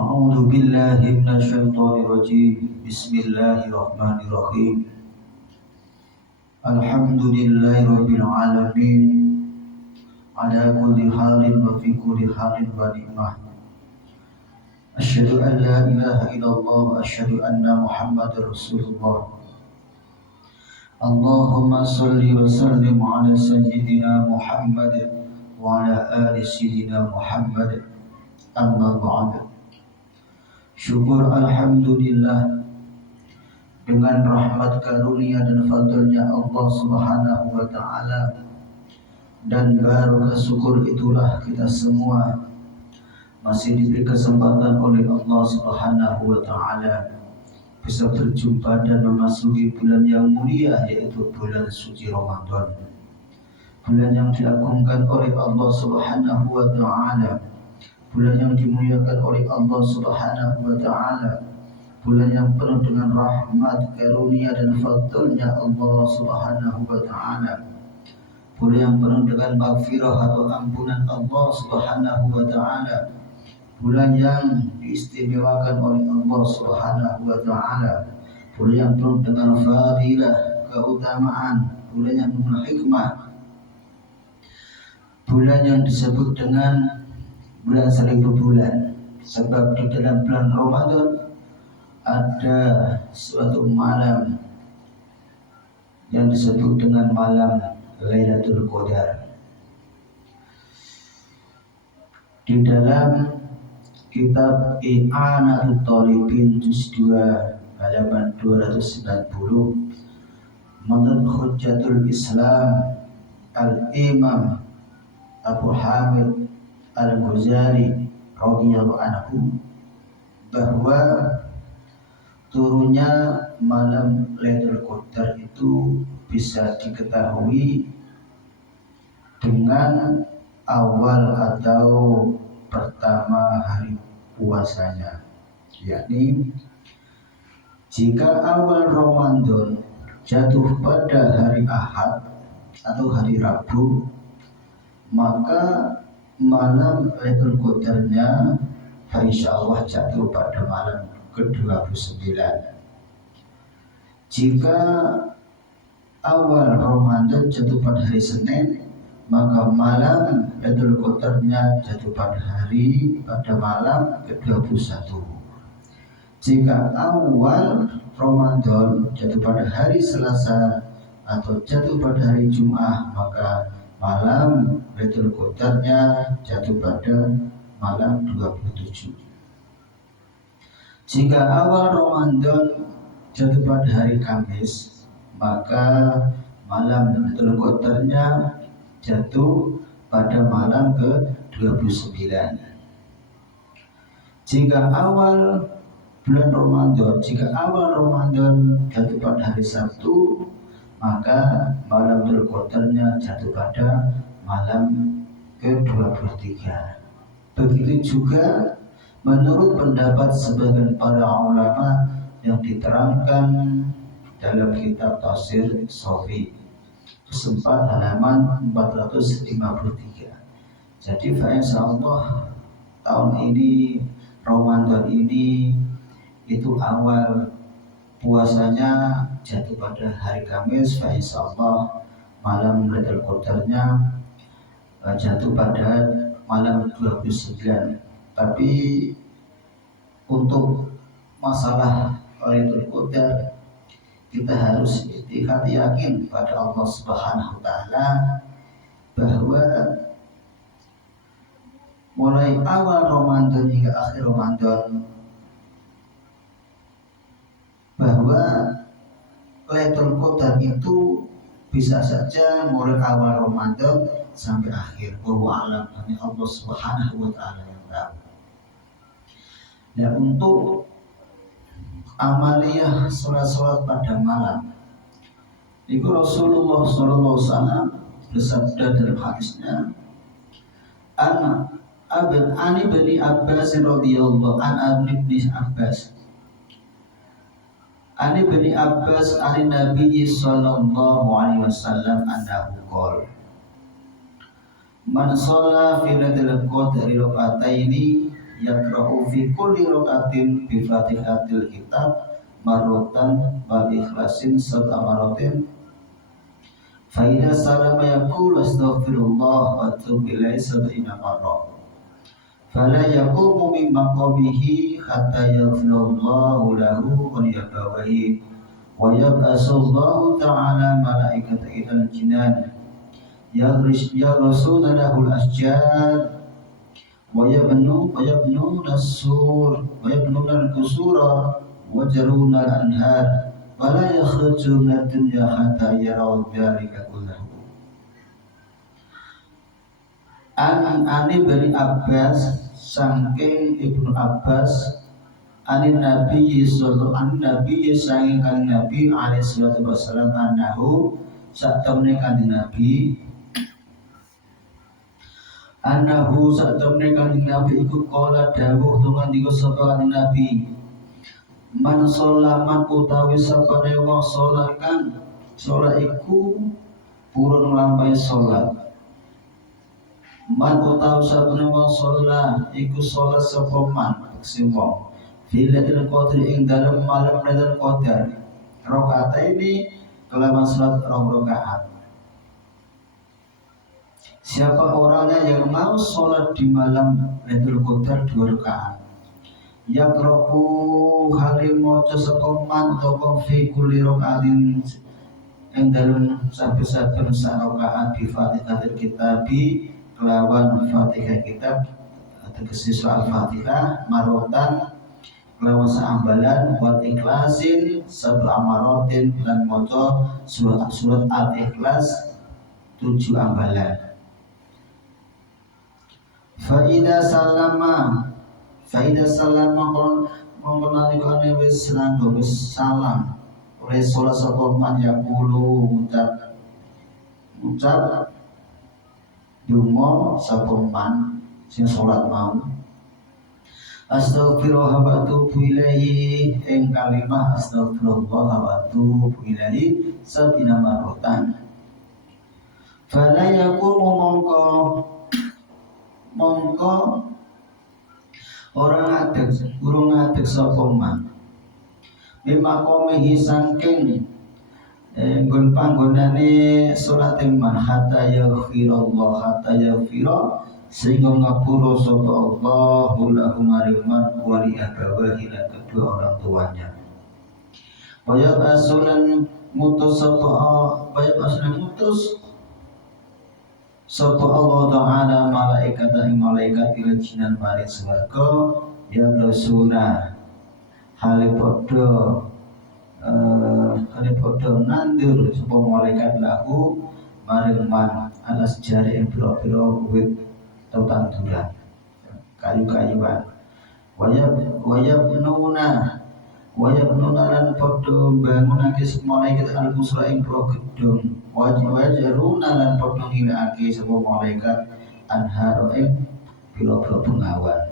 أعوذ بالله من الشيطان الرجيم بسم الله الرحمن الرحيم الحمد لله رب العالمين على كل حال وفي كل حال ونعمة أشهد أن لا إله إلا الله وأشهد أن محمد رسول الله اللهم صل وسلم على سيدنا محمد وعلى آل سيدنا محمد أما بعد. Syukur alhamdulillah dengan rahmat karunia dan fadlnya Allah Subhanahu wa taala, dan baru syukur itulah kita semua masih diberi kesempatan oleh Allah Subhanahu wa taala bisa berjumpa dan memasuki bulan yang mulia, yaitu bulan suci Ramadan. Bulan yang diagungkan oleh Allah Subhanahu wa taala, bulan yang dimuliakan oleh Allah Subhanahu wa taala, bulan yang penuh dengan rahmat, karunia dan fadlnya Allah Subhanahu wa taala, bulan yang penuh dengan maghfirah atau ampunan Allah Subhanahu wa taala, bulan yang diistimewakan oleh Allah Subhanahu wa taala, bulan yang penuh dengan fadilah, keutamaan, bulan yang penuh hikmah, bulan yang disebut dengan bulan seribu bulan, sebab di dalam bulan Ramadan ada suatu malam yang disebut dengan malam Lailatul Qadar. Di dalam kitab I'anatul Talibin juz 2 halaman 290, menurut Hujjatul Islam Al-Imam Abu Hamid Al-Ghazali radhiyallahu anhu, bahwa turunnya malam Lailatul Qadar itu bisa diketahui dengan awal atau pertama hari puasanya, yakni jika awal Ramadan jatuh pada hari Ahad atau hari Rabu, maka malam Lailatul Qadarnya insyaallah jatuh pada malam ke-29. Jika awal Ramadan jatuh pada hari Senin, maka malam Lailatul Qadarnya jatuh pada malam ke-21. Jika awal Ramadan jatuh pada hari Selasa atau jatuh pada hari Jumat, maka malam Lailatul Qadarnya jatuh pada malam 27. Jika awal Ramadan jatuh pada hari Kamis, maka malam Lailatul Qadarnya jatuh pada malam ke-29. Jika awal Ramadan jatuh pada hari Sabtu, maka malam Lailatul Qadarnya jatuh pada malam ke-23. Begitu juga menurut pendapat sebagian para ulama yang diterangkan dalam kitab Tafsir Shafi 4 halaman 453. Jadi insyaallah tahun ini, Ramadan ini, itu awal puasanya jatuh pada hari Kamis, insyaallah malam Lailatul Qadarnya jatuh pada malam 29. Tapi untuk masalah Lailatul Qadar, kita harus ikhtiar yakin pada Allah Subhanahu wa taala bahwa mulai awal Ramadan hingga akhir Ramadan, bahwa Lailatul Qadar itu bisa saja mulai awal Ramadan sampai akhir. Wallahu a'lam, hanya Allah Subhanahu wa taala yang tahu. Dan untuk amaliyah salat pada malam, itu Rasulullah sallallahu alaihi wasallam bersabda dalam hadisnya, Ani bin Abbas radhiyallahu an ibni Abbas Ani bin Abbas an Nabi sallallahu alaihi wasallam annahu qala Man shalla fi lailatul qadri raka'ataini yakra'u fi kulli rakatin bi Fatihatil kitab marratan wal ikhlasin sab'a maratin. Fa idza salama yaqulu astaghfirullah wa atubu ilaihi sab'ina marrah. Fala yaqumu min maqamihi hatta yaghfirallahu lahu wa yabawahi wa yab'asallahu ta'ala malaikata ilal jinan yarusuna lahul asjar wa yabnuna as-sur wa yabnuna al-qusura wa jaruna al-anhar wa la yakhruju min ad-dunya hatta yaraw dhalika kullahu. Ani Bani Abbas saking Ibnu Abbas ani Nabi sallallahu Nabi saking kan Nabi alaihi salatu wasallam annahu sak temne kan Nabi annahu sak temne kan Nabi iku kala dawuh dengan diku sapa kan Nabi man sholaman utawi sapane wong salat kang salat iku purun nglampahi salat. Man utawi sabune wong sholat iku sholat sapa man sing wong Lailatul Qadri ing dalem malam Lailatul Qadar rakaat ini kelawan salat rakaat. Siapa orangnya yang mau sholat di malam Lailatul Qadar 2 rakaat yaqra'u halim maca sapa man utawa fi kulli rakaatin ing dalem saben-saben rakaat bi Fatihatil kitabi kelawan Fatihah kitab tegese soal Fatihah marotan kelawan saambalan wal ikhlasin sab'a maratin lan maca surat al-ikhlas 7 ambalan. Fa idza salama mongko nalikane wis salam oleh salat sapa man yaqulu ucap dungo sapa man sing salat mau astaghfirullah wa atubu ilaihi ing kalimah astaghfirullah wa atubu ilaihi sabina marratan. Fala yaqumu mongko orang ngadeg sapa man mimakomihi saking nggon panggonane salat man hatta yaghfirullah sehingga ngapura sapa Allah lahu mariman wa li abawahi lan kedua orang tuanya. Waya asulan mutus sapa Allah Ta'ala malaikat ing malaikat ila jinan maring swarga ya rasuna hale padha nandur sapa malaikat lahu maring man alas jari ing pira-pira wit atau tanduran kayu-kayuan wayabnuna lan padha bangunake malaikat al-busra ing pro gedung wajaruna lan padha ngilake sapa malaikat anhar ing pira-pira bengawan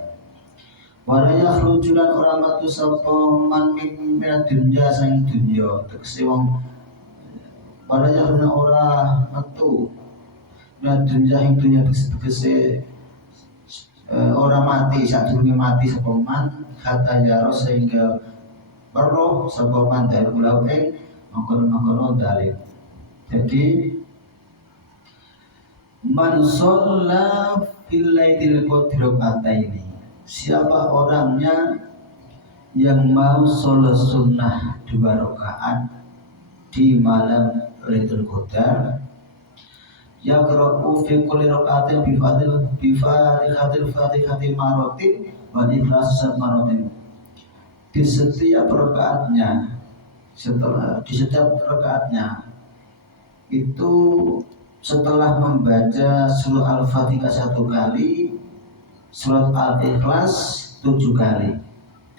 wala yakhruju lan ora metu sapa man min dunya sang dunya tegese wong wala yakhruju ora metu min dunya ing dunya tegese ora mati sadurunge mati sapa man kata jaro sehingga perlu sapa man dari ulau ing mengkono dalil. Jadi man shalla fil lailatul qadri ini siapa orangnya yang mau sholat sunnah 2 rakaat di malam Lailatul Qadar yaqra'u fi kulli raka'atin bi Fatihatil maratin wa ikhlas maratin. Di setiap rakaatnya itu setelah membaca surah Al-Fatihah 1 kali, surat Al-Ikhlas 7 kali.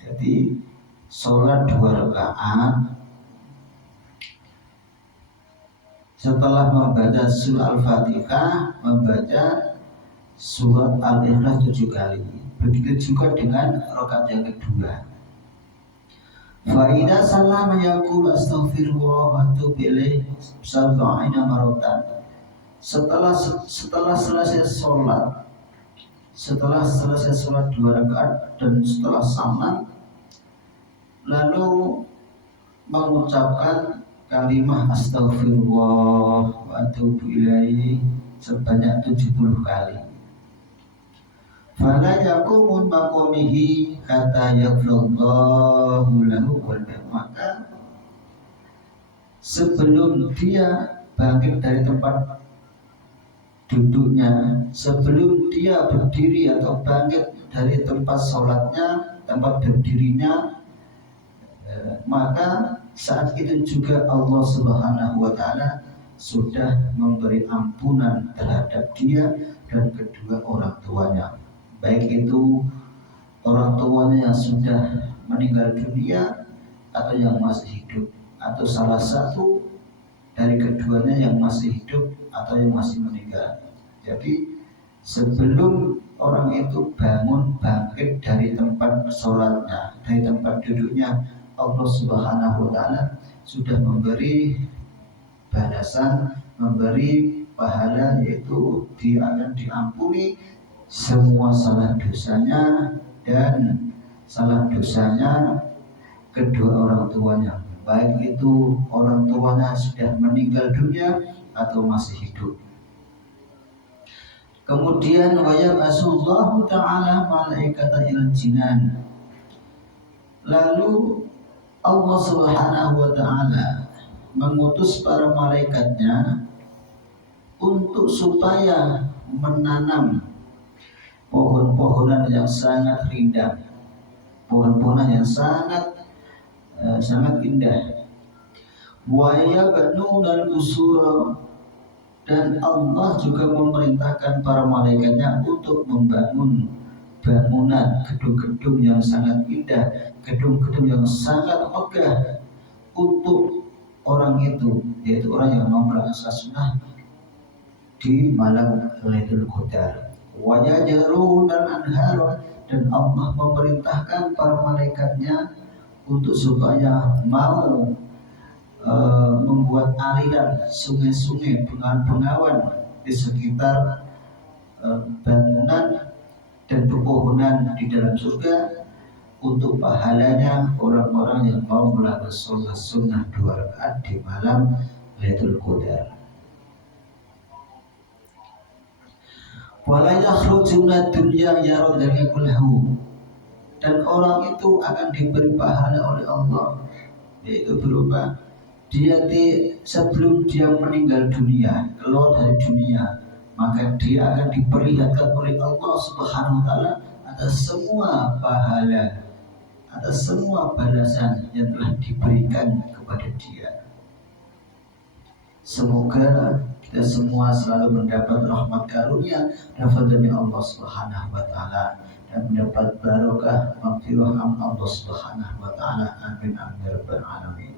Jadi sholat 2 rakaat setelah membaca surah Al-Fatihah, membaca surat Al-Ikhlas 7 kali. Begitu juga dengan rakaat yang kedua. Fa'idha salama yaqulu astaghfirullah wa atubu ilaih sab'ina maratan. Setelah selesai sholat setelah selesai sholat 2 rakaat dan setelah salam, lalu mengucapkan kalimat astagfirullah wa atubu ilaihi sebanyak 70 kali. Fala yaqumun maqamihi hatta yaghfirallahu lahu wal, maka sebelum dia bangkit dari tempat duduknya, sebelum dia berdiri atau bangkit dari tempat sholatnya, tempat berdirinya, maka saat itu juga Allah Subhanahu wa Ta'ala sudah memberi ampunan terhadap dia dan kedua orang tuanya, baik itu orang tuanya yang sudah meninggal dunia atau yang masih hidup, atau salah satu dari keduanya yang masih hidup atau yang masih meninggal. Jadi sebelum orang itu bangun bangkit dari tempat sholatnya, dari tempat duduknya, Allah Subhanahu wa Ta'ala sudah memberi balasan, memberi pahala, yaitu dia akan diampuni semua salah dosanya dan salah dosanya kedua orang tuanya, baik itu orang tuanya sudah meninggal dunia atau masih hidup. Kemudian wayab'asullahu ta'ala malaikata ilal jinan, lalu Allah Subhanahu wa Ta'ala mengutus para malaikatnya untuk supaya menanam pohon-pohonan yang sangat rindang, pohon-pohonan yang sangat indah. Wa yabnunal qusura, dan Allah juga memerintahkan para malaikatnya untuk membangun bangunan gedung-gedung yang sangat indah, gedung-gedung yang sangat megah untuk orang itu, yaitu orang yang mau melaksanakan sunnah di malam Lailatul Qadar. Wa yajrunal anhar, dan Allah memerintahkan para malaikatnya untuk supaya mau membuat aliran sungai-sungai, bengawan-bengawan di sekitar bangunan dan pepohonan di dalam surga, untuk pahalanya orang-orang yang mau melakukan sholat sunnah 2 rakaat di malam Lailatul Qadar. Wala yakhrujuna dunya yaradaka kullahu, dan orang itu akan diberi pahala oleh Allah, yaitu berupa dia sebelum dia meninggal dunia, keluar dari dunia, maka dia akan diperlihatkan oleh Allah Subhanahu wa Ta'ala atas semua pahala, atas semua balasan yang telah diberikan kepada dia. Semoga kita semua selalu mendapat rahmat karunia dan fadli Allah Subhanahu wa Ta'ala, dan mendapat barokah maghfirah Allah Subhanahu wa Ta'ala. Amin amin ya rabbal alamin.